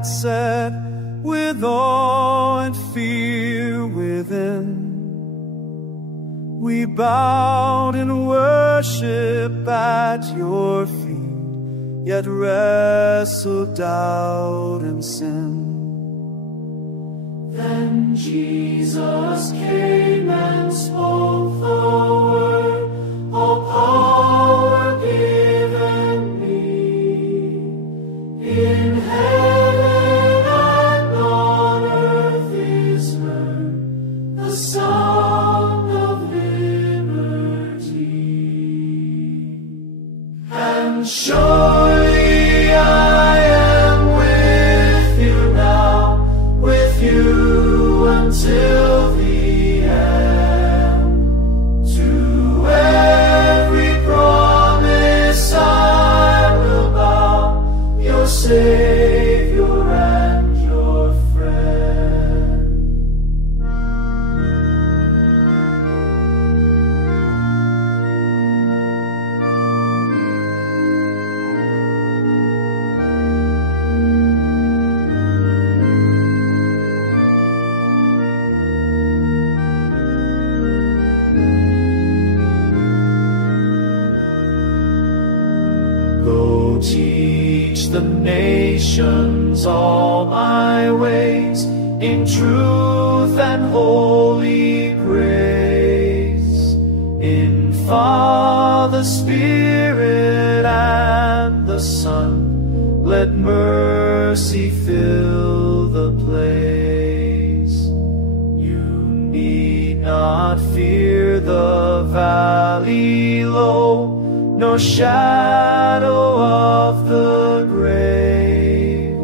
that said, with awe and fear within, we bowed in worship at your feet, yet wrestled doubt and sin. Then Jesus came and spoke the word, all power given me, in heaven and on earth is heard the sound of liberty. And surely I am with you now, with you until the end. To every promise I will bow, your Savior and your friend. Go teach the nations all my ways, in truth and holy grace. In Father, Spirit, and the Son, let mercy fill the place. You need not fear the valley low, nor shadow of the grave.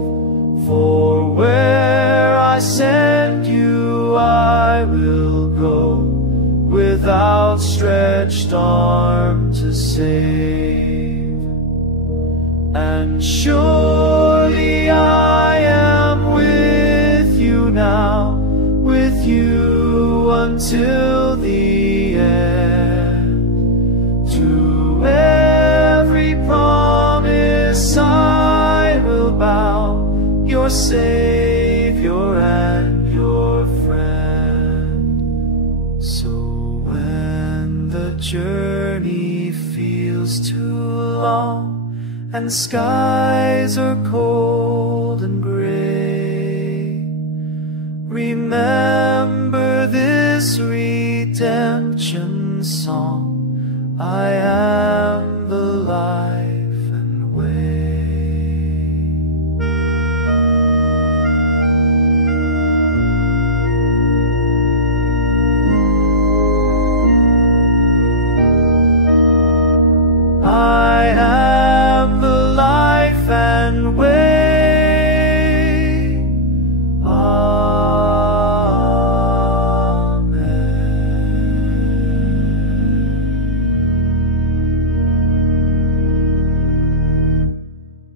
For where I send you, I will go, with outstretched arm to save. And surely I am with you now, with you until the end. To every promise I will bow, your Savior and your friend. So when the journey feels too long, and skies are cold and gray, remember this redemption song. I am